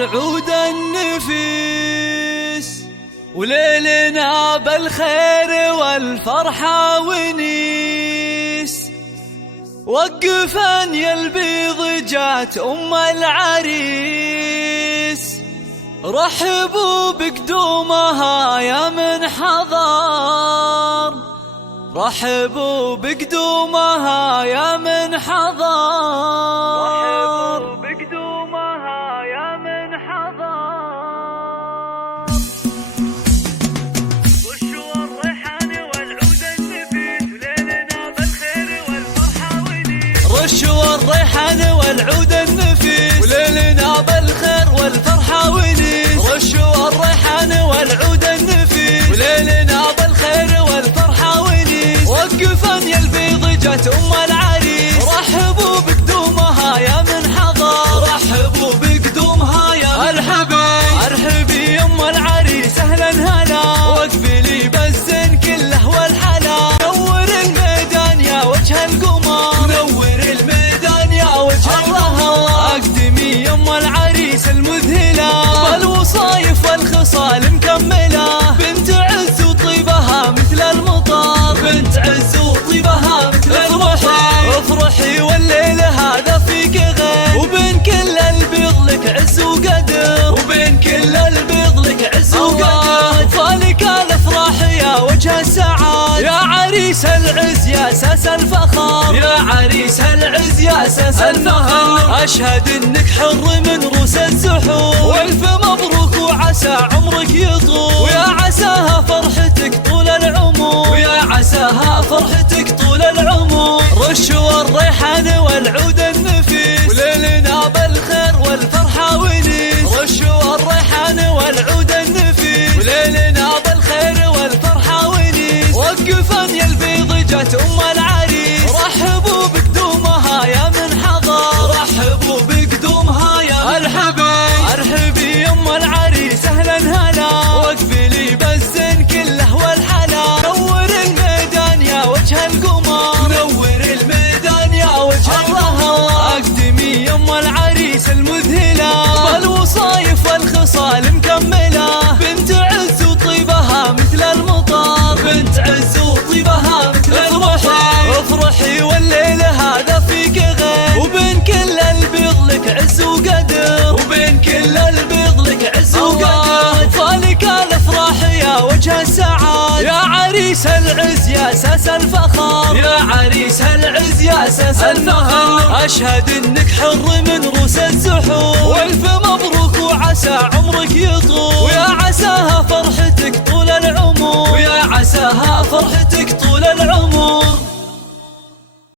والعود النفيس، وليلنا بالخير والفرحة ونيس. وقفن يا البيض جات أم العريس، رحبوا بقدومها يا من حضر، رحبوا بقدومها يا من حضر، رحبوا بقدومها يا من حضر. رشوا الريحان والعود النفيس، وليلنا بالخير والفرحة ونيس. رشوا الريحان والعود النفيس، وليلنا بالخير والفرحة ونيس. رشوا الريحان والعود النفيس، وليلنا بالخير والفرحة ونيس. وقفن يا البيض جات أم العريس، رحبوا بقدومها يا من حضر، رحبوا بقدومها يا من ارحبي ارحبي يا ام العريس اهلا هلا، واقبلي بالزين كله والحلا. نور الميدان يا وجه القمر، نور الميدان يا وجه القمر. اقدمي يا ام العريس المذهله، بالوصايف والخصال مكمله. بنت عز وطيبها مثل المطر، بنت عز وطيبها مثل المطر. افرحي والليل هذا فيك غير، وبين كل البيض لك عز وقدر، وبين كل البيض لك عز وقدر. فالك الافراح يا وجه السعاد، يا عريس العز يا اساس الفخر، يا عريس العز يا اساس الفخر. اشهد انك حر من روس الزحور، والف مبروك وعسى عمرك يطول، ويا عساها فرحتك طول العمر، ويا عساها فرحتك طول العمر. رشوا الريحان والعود النفيس، وليلنا بالخير والفرحة ونيس. رشوا الريحان والعود النفيس، وليلنا بالخير والفرحة ونيس. وقفن يا البيض جات أم العريس، رحبوا بقدومها يا من حضر، رحبوا بقدومها يا من ارحبي ارحبي يا أم العريس اهلا هلا، واقبلي بالزين كله والحلا. نور الميدان يا وجه القمر، نور الميدان يا وجه القمر. اقدمي يا ام العريس المذهله، بالوصايف والخصال مكمله. بنت عز وطيبها مثل المطر، بنت عز وطيبها مثل المطر. افرحي والليل هذا فيك غير، وبين كل البيض لك عز وقدر، وبين كل البيض لك عز وقدر. فالك الافراح يا وجه السعاد، يا عريس العز يا اساس الفخر، يا عريس العز يا اساس الفخر. اشهد انك حر من روس الزحور، والف مبروك وعسى عمرك يطول، ويا عساها فرحتك طول العمر، ويا عساها فرحتك